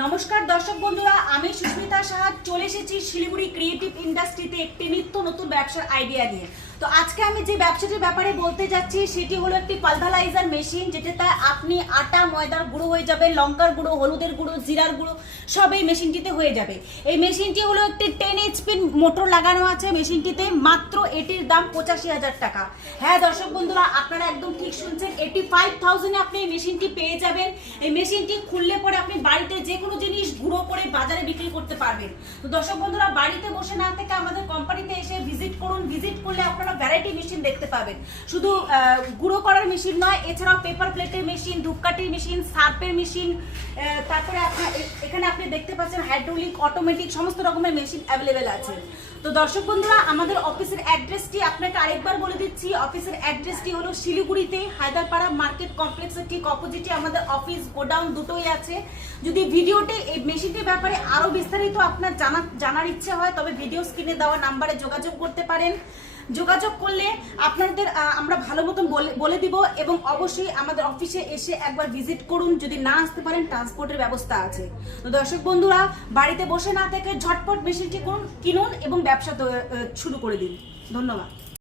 নমস্কার দর্শক বন্ধুরা, আমি সুস্মিতা সাহা চলে এসেছি শিলিগুড়ি ক্রিয়েটিভ ইন্ডাস্ট্রিতে একটি নিত্য নতুন ব্যবসার আইডিয়া নিয়ে। তো আজকে আমি যে ব্যবসাটির ব্যাপারে বলতে যাচ্ছি সেটি হলো একটি পালভারাইজার মেশিন, যেটাতে আপনি আটা ময়দার গুঁড়ো হয়ে যাবে, লঙ্কার গুঁড়ো, হলুদের গুঁড়ো, জিরার গুঁড়ো সব এই মেশিনটিতে হয়ে যাবে। এই মেশিনটি হলো একটি 10 HP মোটর লাগানো আছে মেশিনটিতে। মাত্র এটির দাম 85,000 টাকা। হ্যাঁ দর্শক বন্ধুরা, আপনারা একদম ঠিক শুনছেন, 85,000-এ আপনি এই মেশিনটি পেয়ে যাবেন। এই মেশিনটি খুললে পরে আপনি বাড়িতে যে কোনো জিনিস গুঁড়ো করে বাজারে বিক্রি করতে পারবেন। তো দর্শক বন্ধুরা, বাড়িতে বসে না থেকে আমাদের কোম্পানিতে এসে ভিজিট করুন। ভিজিট করলে আপনারা ভ্যারাইটি মেশিন দেখতে পাবেন। শুধু গুঁড়ো করার মেশিন নয়, এছাড়াও পেপার প্লেটের মেশিন, ধূপকাঠির মেশিন, সার্পের মেশিন, তারপরে এখানে আপনি দেখতে পাচ্ছেন হাইড্রোলিক, অটোমেটিক সমস্ত রকমের মেশিন অ্যাভেলেবেল আছে। তো দর্শক বন্ধুরা, আমাদের অফিসের অ্যাড্রেসটি আপনাকে আরেকবার বলে দিচ্ছি। অফিসের অ্যাড্রেসটি হলো শিলিগুড়িতে হায়দারপাড়া মার্কেট কমপ্লেক্সের ঠিক অপোজিটে আমাদের অফিস, গোডাউন দুটোই আছে। যদি ভিডিওতে এই মেশিনটির ব্যাপারে আরও বিস্তারিত আপনার জানার ইচ্ছে হয়, তবে ভিডিও স্ক্রিনে দেওয়া নাম্বারে যোগাযোগ করতে পারেন। যোগাযোগ করলে আপনাদের আমরা ভালো মতন বলে দিব, এবং অবশ্যই আমাদের অফিসে এসে একবার ভিজিট করুন। যদি না আসতে পারেন, ট্রান্সপোর্টের ব্যবস্থা আছে। তো দর্শক বন্ধুরা, বাড়িতে বসে না থেকে ঝটপট মেশিনটি কিনুন এবং ব্যবসা শুরু করে দিন। ধন্যবাদ।